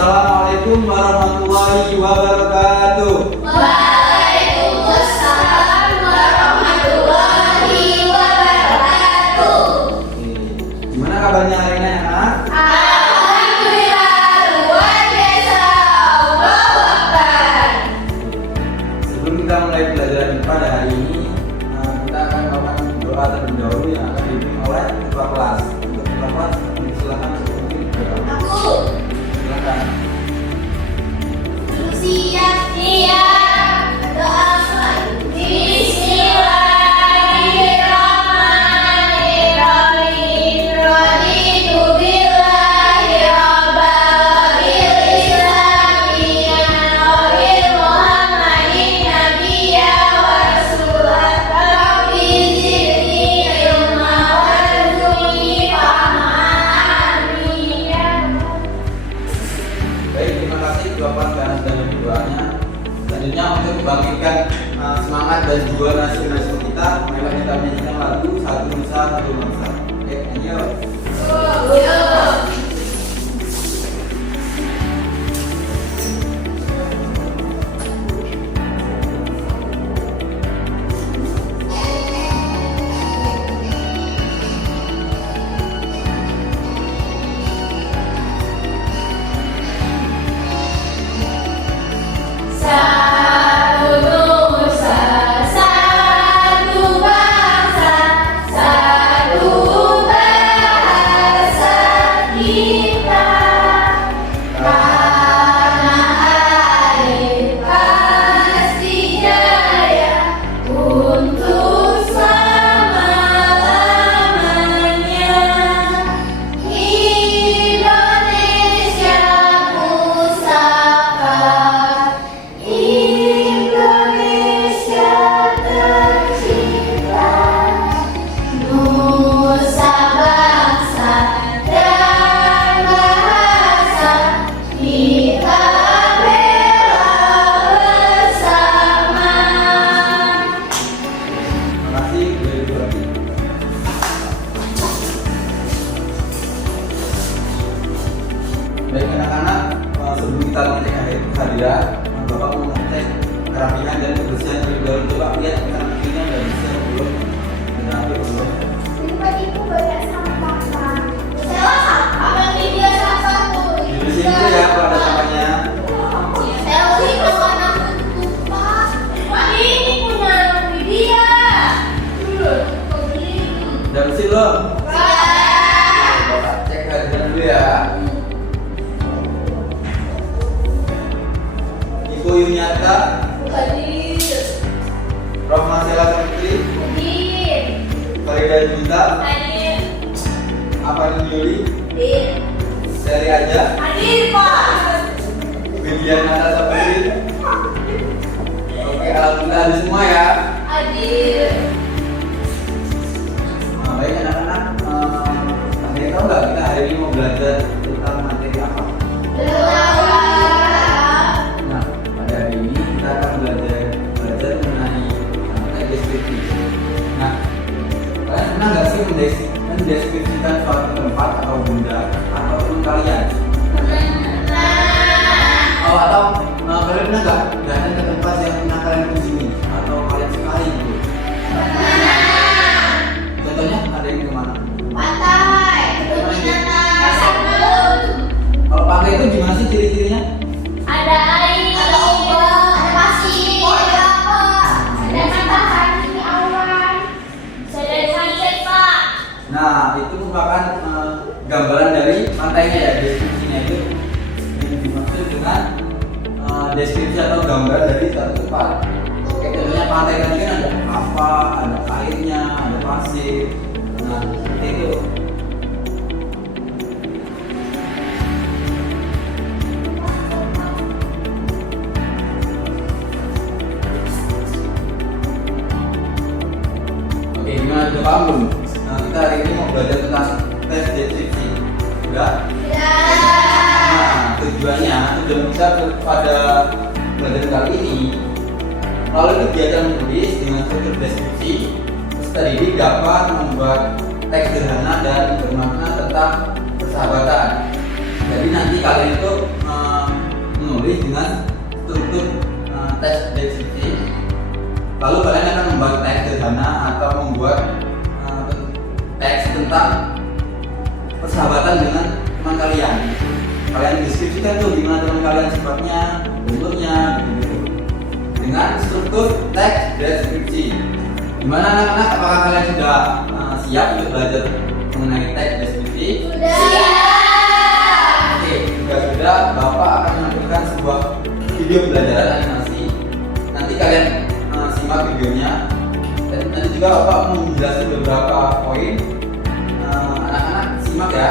Assalamualaikum warahmatullahi wabarakatuh. Waalaikumsalam warahmatullahi wabarakatuh. Gimana kabarnya hari ini anak? Alhamdulillah luar biasa. Allahu Akbar. Sebelum kita mulai pelajaran pada hari ini, kita akan melakukan doa terlebih dahulu yang akan dipimpin oleh ketua kelas. Untuk ketua kelas, silakan memimpin doa. Aku Silakan. siap. Doa Bismillahirrahmanirrahim. Raditu billahi rabban wa bil islami wa bil Muhammadin nabiyyan wa rasulan. Rabbi zidni ilma warzuqni fahman. Amin. Baik, terima kasih jawaban dan doanya. Selanjutnya untuk membangkitkan semangat dan jiwa nasionalisme kita, marilah kita menyanyikan lagu Satu Nusa Satu Bangsa. Oke, ayo. Satu nusa, satu bangsa, satu bahasa kita. Tanah air pasti jaya untuk selama-lamanya. Indonesia pusaka, Indonesia tercinta, nusa bangsa dan bahasa kita bela bersama. Terima kasih, Bu Bupati. Baik anak-anak, sebelum kita mengecek kehadiran, Bapak mau mengecek kerapihan dan kebersihan terlebih dahulu. Coba lihat kerapihannya udah bisa belum? Udah rapi belum? Ibu banyak sampah, Pak. Saya sampah yang dia satu. Dibersihin dulu ya kalau ada sampahnya. Selfie kalau anak lupa. Wah, ini punya dia. Udah bersih belum? Wah. Bapak cek kehadiran dulu ya. Ibu Yuniarta, Hadir. Rohmasela Fitri, Hadir. Farida Juwita, Hadir. Afani Yuli, Hadir. Seri Aja, Hadir, Pak. Widya Nata Sapri. Oke, alhamdulillah ada semua ya. Hadir. Nah, baik anak-anak, ada yang tahu nggak kita hari ini mau belajar tentang materi apa? Nah, pada hari ini kita akan belajar mengenai teks deskripsi. Nah, kalian pernah nggak sih mendeskripsikan suatu tempat atau benda ataupun kalian? Oh, atau kalian pernah nggak datang ke tempat yang pernah kalian kunjungi atau kalian sekali gitu? Contohnya ada yang kemana? Pantai. Kebun binatang. Kalau pantai itu gimana sih ciri-cirinya? Ada air, ada ombak, ada pasir, ada apa? Ada matahari, awan. Ada sunset, Pak. Nah, itu merupakan gambaran dari pantainya ya, deskripsinya itu dimaksud dengan deskripsi atau gambaran dari satu tempat. Kayak contohnya pantai kan ada apa, ada airnya, ada pasir. Nah, seperti itu. Oke, gimana udah paham belum? Nah, kita hari ini mau belajar tentang tes deskripsi. Udah? Ya. Nah, tujuannya kita pada belajar kali ini melalui kegiatan menulis dengan struktur deskripsi, peserta didik dapat membuat teks sederhana dan bermakna tentang persahabatan. Jadi nanti kalian itu ditulis dengan struktur teks deskripsi. Lalu kalian akan membuat teks sederhana atau membuat teks tentang persahabatan dengan teman kalian. Kalian deskripsikan tuh gimana teman kalian sifatnya, umurnya, gitu. Dengan struktur teks deskripsi. Gimana anak-anak? Apakah kalian sudah siap untuk belajar mengenai teks deskripsi? Sudah. Oke, jika sudah, Bapak akan menampilkan sebuah video pembelajaran animasi. Nanti kalian simak videonya. Dan nanti juga Bapak mau menjelaskan beberapa poin. Anak-anak simak ya.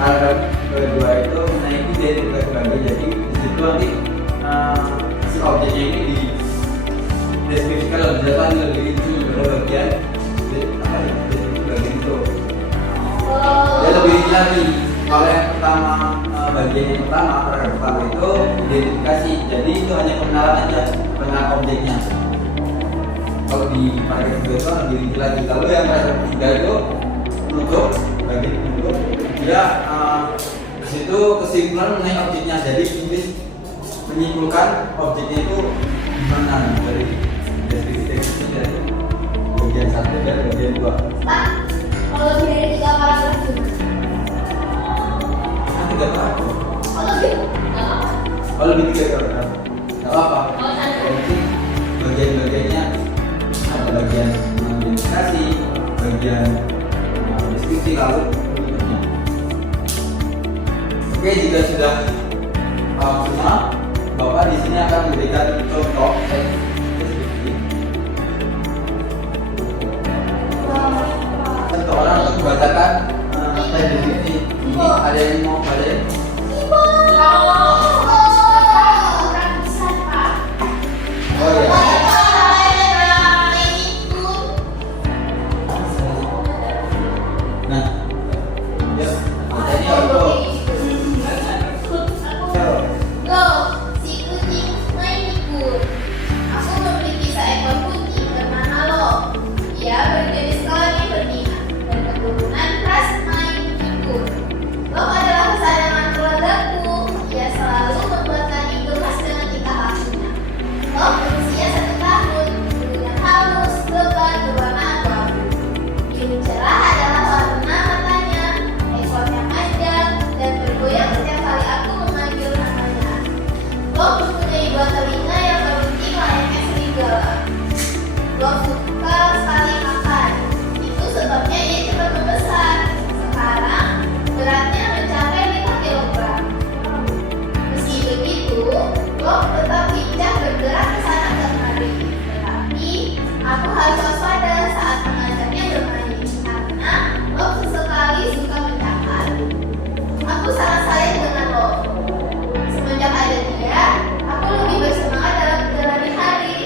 Paragraf kedua itu menaiki dari tugas belajar, jadi situ nanti si objeknya ini di deskripsikan lebih jelas, lebih rinci pada bagian bagian itu. Ya lebih rinci lagi. Kalau yang pertama, bagian yang pertama, paragraf pertama itu identifikasi. Jadi itu hanya pengenalan aja, pengenalan objeknya. Kalau di paragraf kedua itu lebih rinci lagi. Lalu yang paragraf ketiga itu menutup, bagian menutup. Dia di situ kesimpulan mengenai objeknya. Jadi Inggris menyimpulkan objeknya itu gimana dari deskripsi dari bagian 1 dan bagian 2. Pak, kalau lebih dari 3 paragraf gimana? Tidak apa. Kalau lebih, nggak apa. Kalau lebih 3 paragraf, nggak apa. Kalau satu, Bagian-bagiannya ada bagian identifikasi, bagian deskripsi, lalu berikutnya. Oke, jika sudah semua, Bapak di sini akan memberikan contoh teks deskripsi. Satu orang untuk membacakan teks deskripsi. Ini ada yang mau baca? kurang bisa, Pak. Oh ya. Nah, ya, bacanya apa? Loh, si kucing main ikut. Aku memiliki seekor kucing bernama Lo. Ia berjenis kelamin betina dan keturunan ras main ikut. Lo adalah kesayangan keluargaku. Ia selalu membuatkan gemas dengan tingkah lakunya. Lo berusia 1 tahun, bulunya halus, lebat, berwarna abu-abu. Biru cerah adalah warna matanya, ekornya panjang dan bergoyang setiap kali aku memanggil namanya. Lo mempunyai 2 telinga yang berunting layaknya serigala. Lo suka sekali makan. Itu sebabnya ia cepat membesar. Sekarang beratnya mencapai 5 kilogram. Meski begitu, Lo tetap lincah bergerak ke sana kemari. Tetapi aku harus waspada saat mengajaknya bermain karena Lo sesekali suka mencakar. Aku sangat sayang dengan Lo. Semenjak ada dia, aku lebih bersemangat dalam menjalani hari.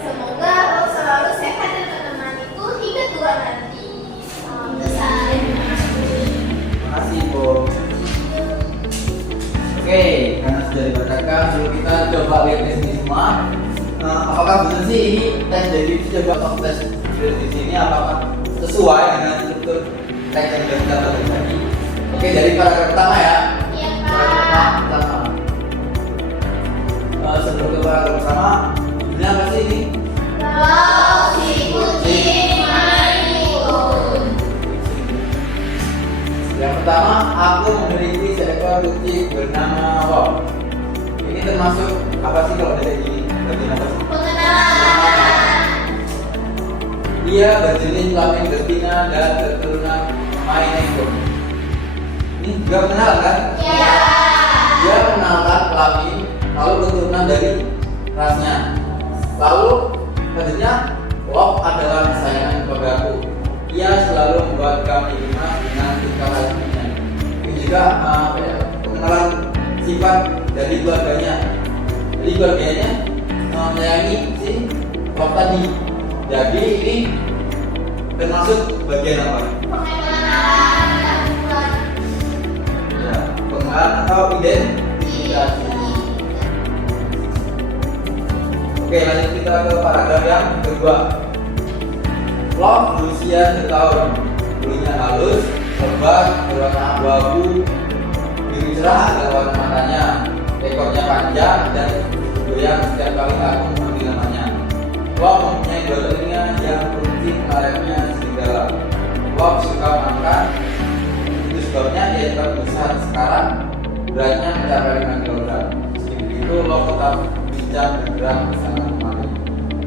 Semoga Lo selalu sehat dan menemaniku hingga tua nanti. Salam besar. Terima kasih, Bu. Oke, karena sudah dibacakan, dulu kita coba lihat di sini semua. Apakah benar sih ini tes deskripsi, coba tes deskripsi ini apakah sesuai dengan struktur teks yang sudah kita baca tadi? Oke, dari paragraf pertama ya. Iya, Paragraf Pak. pertama. Sebelum ke paragraf pertama, judulnya apa sih ini? Lo si kucing main ikut. Yang pertama, aku memiliki seekor kucing bernama Bob. Ini termasuk apa sih kalau dari ini? Bagian apa sih? Pengenalan. Dia berjenis kelamin betina dan keturunan main ekor. Ini juga mengenal kan? Ya. Dia mengenalkan kelamin, lalu keturunan dari rasnya. Lalu selanjutnya, Bob adalah kesayangan keluargaku. Ia selalu membuat kami gemas dengan tingkah lakunya. Ini juga pengenalan sifat dari keluarganya. Jadi keluarganya menyayangi si Bob tadi. Jadi ini termasuk bagian apa? Pengenalan lakukan. Ya, pengenalan atau identifikasi. Oke, lanjut kita ke paragraf yang kedua. Love berusia 1 tahun, bulunya halus, lebat, berwarna abu-abu, biru cerah ada warna matanya, ekornya panjang dan goyang setiap kali aku memanggil namanya. Love mempunyai 2 telinga yang berunting layaknya serigala. Love suka makan, itu sebabnya dia tetap besar. Sekarang beratnya mencapai 5 kg. Meski begitu, Love tetap bincang bergerak ke sana kemari.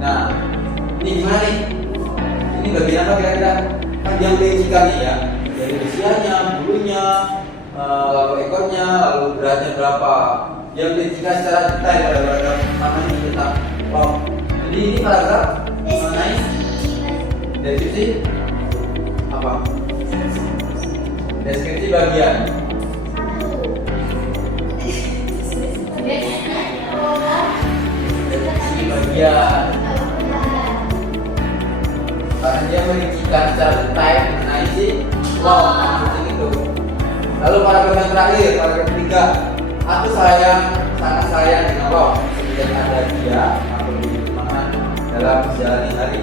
Nah, ini gimana nih? Ini bagian apa kira-kira? Kan yang perincikannya ya, dari usianya, bulunya, lalu ekornya, lalu beratnya berapa. Yang perincikan secara detail pada paragraf pertama ini tentang Love. Jadi ini paragraf mengenai deskripsi apa? Deskripsi bagian. Iya, karena dia merincikan secara detail mengenai si maksudnya itu. Lalu paragraf yang terakhir, paragraf ketiga, aku sangat sayang dengan Allah sejak ada dia aku bersemangat dalam menjalani hari.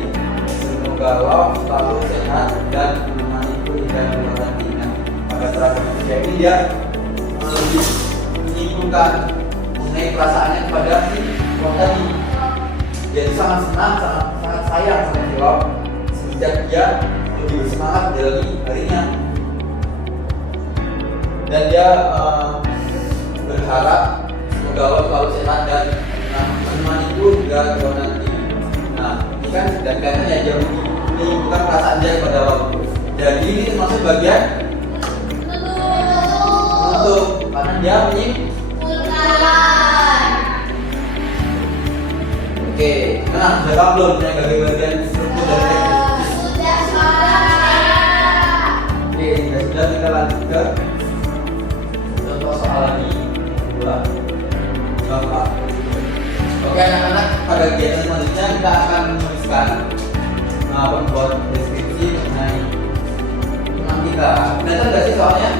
Semoga Allah selalu sehat dan menemaniku hingga keluar nantinya. Pada paragraf ketiga ini dia lebih menyinggung mengenai perasaannya kepada si Allah tadi. Dia itu sangat senang, sangat sayang sama si Allah sejak dia lebih bersemangat menjalani harinya. Dan dia berharap semoga Allah selalu sehat dan menemaniku hingga keluar nanti. Nah, ini kan dan katanya dia bukan perasaan dia kepada Allah. Jadi ini termasuk bagian menutup karena dia Oke, nah sudah paham belum yang bagian struktur dari teks? Sudah. Oke, sudah kita lanjut ke contoh soal lagi dua Bapak. Oke anak-anak, pada kegiatan selanjutnya kita akan menuliskan membuat deskripsi mengenai teman kita. Kelihatan nggak sih soalnya?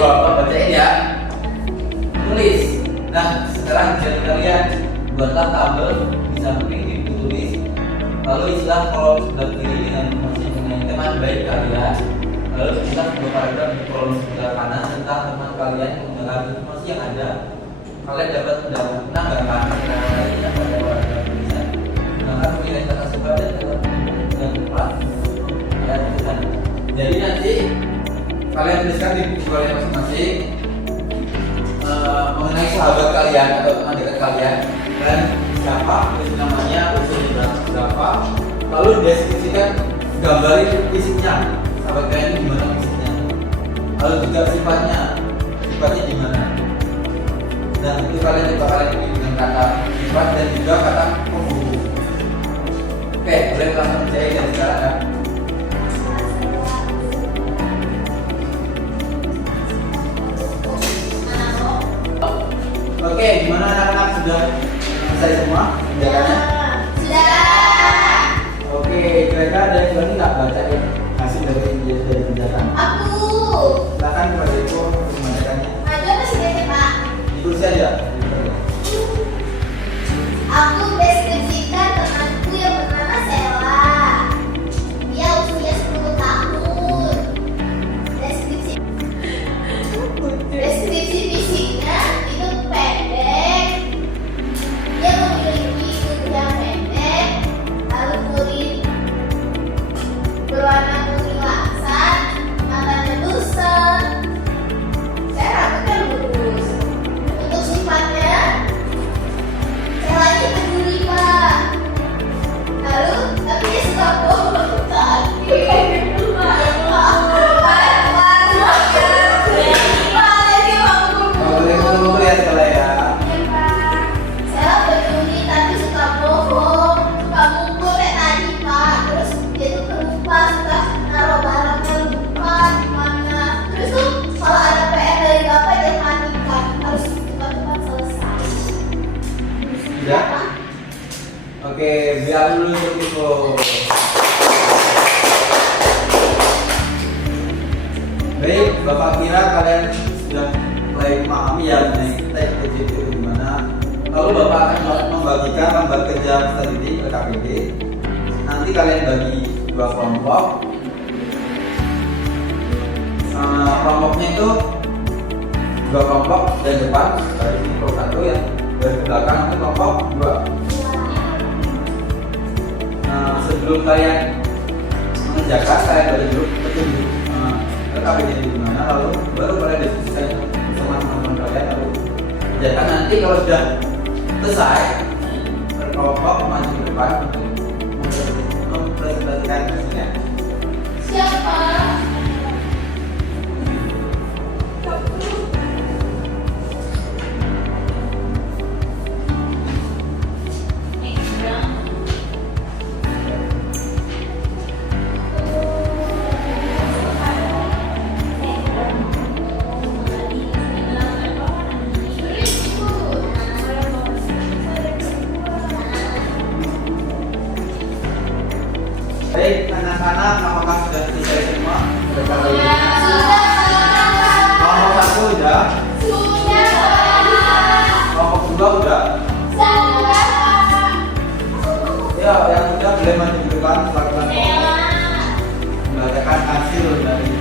Bapak bacain ya. Tulis. Nah, sekarang jadi kalian buatlah tabel bisa mungkin ditulis. Lalu isilah kolom sebelah kiri dengan informasi mengenai teman baik kalian. Lalu kita dua paragraf di kolom sebelah kanan tentang teman kalian yang menggunakan informasi yang ada. Kalian dapat menambahkan kata-kata pada paragraf tulisan. Menggunakan pemilihan kata suka dan kata yang tepat. Ya, tulisan. Jadi nanti kalian tuliskan di buku kalian masing-masing mengenai sahabat kalian atau teman dekat kalian dan siapa, terus namanya, usianya berapa, lalu deskripsikan, gambarin fisiknya, sahabat kalian ini gimana fisiknya, lalu juga sifatnya gimana. Dan itu kalian coba kalian pilih dengan kata sifat dan juga kata penghubung. Oke, boleh langsung saya dari sekarang ya. Oke, gimana anak-anak sudah selesai semua penjelasannya? Sudah. Oke, kira-kira ada yang berani nggak baca ya hasil dari penjelasan? Aku. Silakan kepada Ibu untuk membacakannya. Ada masih baca Pak. Ditulis aja. Aku deskripsikan temanku yang bernama Sela. Dia usia 10 tahun. Deskripsi fisiknya itu pendek. Dia memiliki kulit yang pendek, lalu kulit berwarna kuning langsat, matanya lusem. Saya rambutnya lurus. Untuk sifatnya, Sela ini peduli Pak. Lalu, tapi dia suka bohong tadi. Boleh ketemu ya setelah ya. Sela peduli tapi suka bohong, suka ngumpul kayak tadi Pak. Terus dia tuh pelupa, suka naruh barangnya lupa di mana. Terus tuh kalau ada PR dari bapak dia panikkan, harus cepat-cepat selesai. Sudah? Oke, biar dulu untuk Ibu. Baik, Bapak kira kalian sudah mulai memahami ya mengenai teks itu gimana. Lalu Bapak akan membagikan lembar kerja studi LKPD. Nanti kalian bagi dua kelompok. Kelompoknya itu dua kelompok dan depan dari kelompok satu yang dari belakang itu kelompok dua. Sebelum kalian mengerjakan, kalian baru dulu petunjuk LKPD di mana, lalu baru kalian diskusikan bersama teman-teman kalian, lalu kerjakan. Nanti kalau sudah selesai, berkelompok maju ke depan untuk mempresentasikan hasilnya. Siapa? Baik, anak-anak, apakah sudah selesai semua? Mereka lagi. Sudah. Kelompok 1 udah? Sudah. Kelompok 2 udah? Sudah. Ya, yang udah boleh maju ke depan melakukan membacakan hasil dari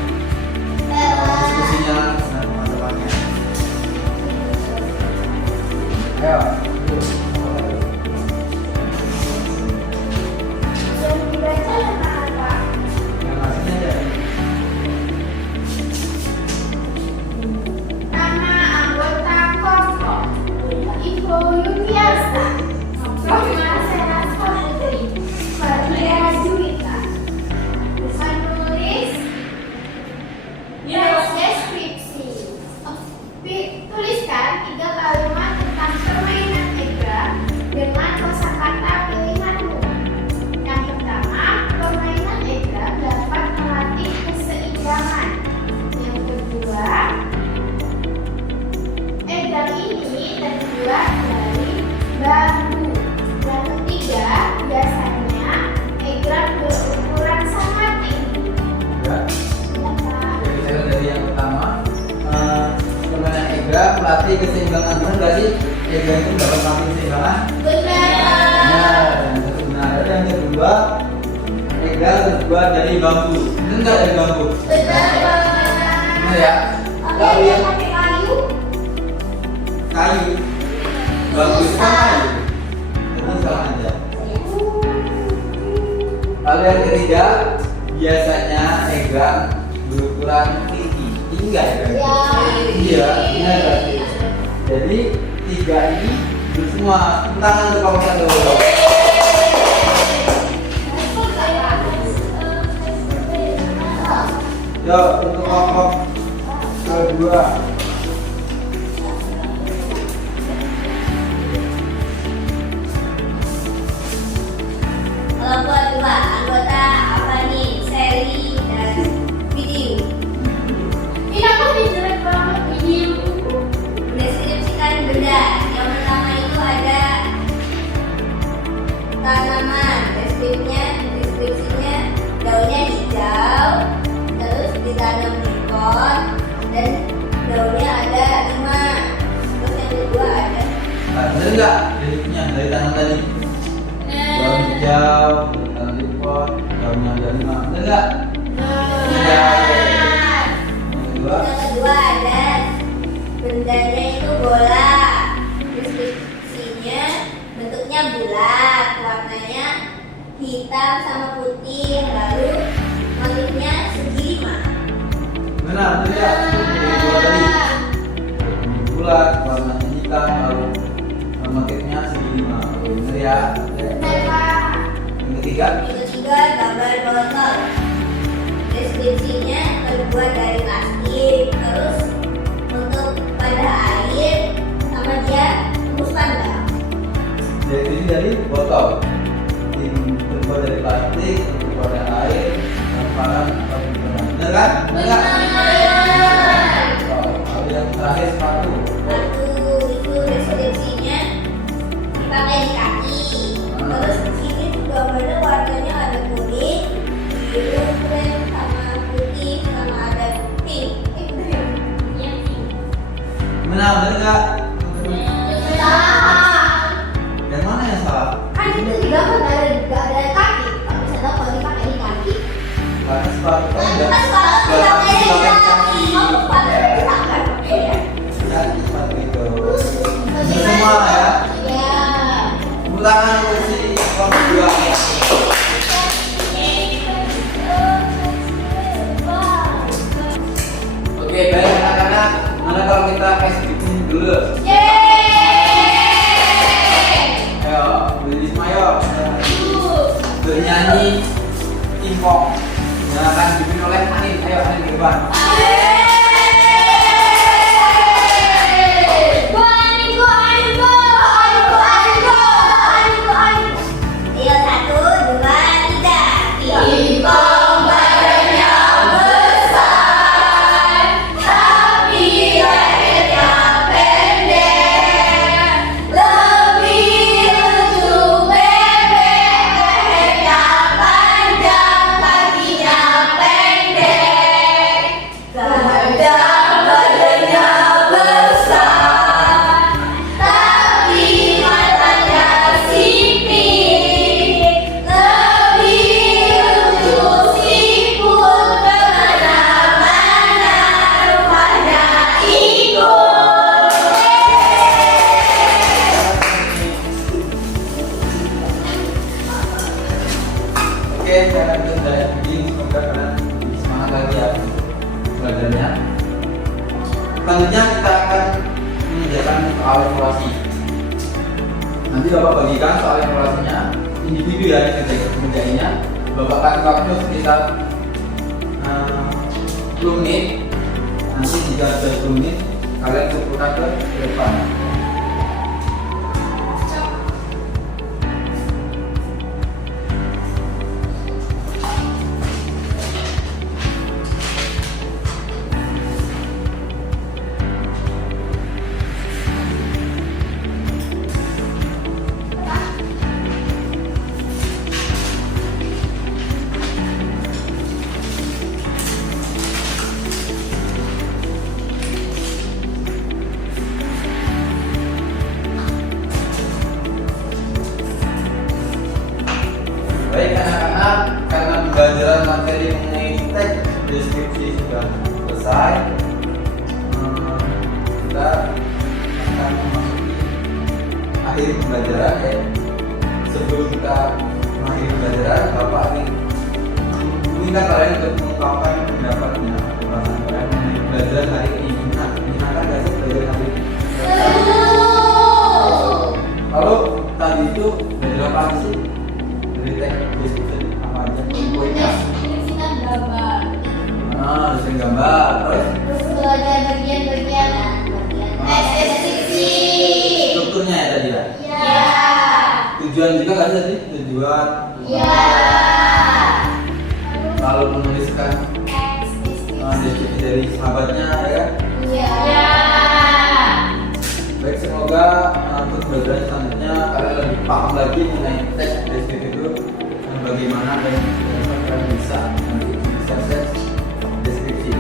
diskusinya dengan teman-temannya. Ayo. Yang hasilnya ada. Nama anggota Korpos Ibu Yuliasa, Roma Senasco Putri, Maria Juwita. Menulis deskripsi. Tuliskan 3 kalimat tentang permainan egrang dengan kosakata pilihanmu. Yang pertama, permainan egrang dapat melatih keseimbangan. Yang kedua, egrang ini terbuat dari bambu. Yang ketiga, biasanya egrang berukuran sangat tinggi. Ya. Ya, Pak. Jadi saya dari yang pertama, permainan egrang melatih keseimbangan. Benar nggak sih? Egrang itu dapat melatih keseimbangan. Benar. Benar. Benar. Yang kedua, egrang terbuat dari bambu. Benar nggak dari bambu? Benar. Benar ya. Lalu yang pakai kayu. kayu, bambu itu kan kayu. Itu salah aja. Lalu yang ketiga, biasanya egrang berukuran tinggi. Tinggi nggak egrang? Ya. Iya, benar berarti. Jadi 3 ini itu semua. Tepuk tangan untuk kelompok 1. Yuk, untuk kelompok kedua. Kelompok 2 anggota apa nih? Seri dan video. Ini apa sih jelek banget video? Mendeskripsikan benda. Yang pertama itu ada tanaman. Deskripsinya daunnya hijau, terus ditanam di pot dan daunnya ada 5. Terus yang kedua ada Nah, bener nggak deskripsinya dari tanam tadi? Daun hijau, tanam di pot, daunnya ada 5. Bener nggak? Yang kedua, ada bendanya itu bola. Deskripsinya bentuknya bulat, warnanya hitam sama putih, lalu motifnya segi 5. benar, bener nggak? Dari bola tadi. Bulat, warnanya hitam, lalu motifnya segi 5. Oke, bener ya. Oke. Yang ketiga, Yang ketiga gambar botol. Deskripsinya terbuat dari plastik, terus untuk pada air sama dia tembus pandang. jadi ini dari botol. Terbuat dari plastik, terbuat dari air, transparan atau benar. Bener kan? Bener nggak? Oh, lalu yang terakhir sepatu. Sepatu itu deskripsinya dipakai di kaki. Terus di sini juga gambarnya warnanya ada kuning, biru, krem, sama putih, sama ada pink. Iya pink. Benar, bener nggak? Salah. Yang mana yang salah? Kan itu juga kan ada kaki. Kalau bisa tahu kalau dipakai di kaki. Karena sepatu kan Kan udah sepatu dipakai di kaki. Mau sepatu di tangan pakai ya. jadi sepatu itu. Semua ya. Iya. Tepuk tangan untuk si kelompok 2. Oke, baik anak-anak. Mana kalau kita eksekusi dulu? Yeay. Ayo, Beli Ismail. Bernyanyi Ingkong yang akan dipimpin oleh Anin. Ayo, Anin ke depan. Ayo 1, 2, 3. Ingkong badannya besar, tapi lehernya pendek. Lebih lucu bebek, lehernya panjang. saya bikin semoga kalian lebih semangat lagi ya belajarnya. Selanjutnya kita akan mengerjakan soal evaluasi. Nanti Bapak bagikan soal evaluasinya individu ya kerjanya. Bapak kasih waktu sekitar 10 menit. Nanti jika sudah 10 menit kalian sempurna ke depan. Baik anak-anak, karena pembelajaran materi mengenai teks deskripsi sudah selesai, kita akan memasuki akhir pembelajaran ya. Sebelum kita mengakhiri pembelajaran, Bapak ingin meminta kalian untuk mengungkapkan pendapatnya, perasaan kalian mengenai pembelajaran hari ini. Menyenangkan nggak sih belajar hari ini? Lalu tadi itu belajar apa sih? Dari teks deskripsi apa aja? Poinnya? Deskripsikan gambar. Deskripsi gambar. Terus? Terus belajar bagian-bagian teks deskripsi. Strukturnya ya tadi ya? Ya. Tujuan juga kan tadi? Tujuan. Ya. Lalu menuliskan Teks deskripsi. deskripsi dari sahabatnya ya kan? Ya. Baik, semoga untuk pembelajaran selanjutnya kalian lebih paham lagi mengenai teks deskripsi itu bagaimana dan kalian bisa nanti bisa teks deskripsi.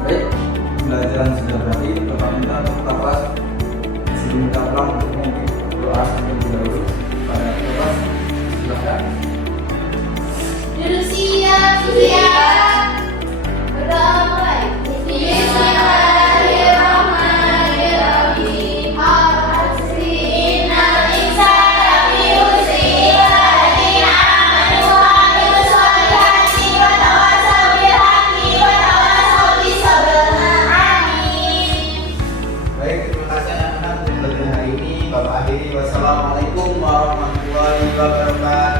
Baik, pembelajaran sudah berakhir. Bapak minta untuk kelas sebelum kita pulang untuk memimpin doa terlebih dahulu pada kelas. Silakan. Duduk siap. Berdoa mulai. Bismillahirrahmanirrahim. Innal insana lafi khusr illa alladziina aamanu wa 'amilus sholihati wa tawassaw bil haqqi wa tawassaw bis sabr. Amin. Baik, terima kasih anak-anak untuk pembelajaran hari ini. Bapak akhiri. Wassalamualaikum warahmatullahi wabarakatuh.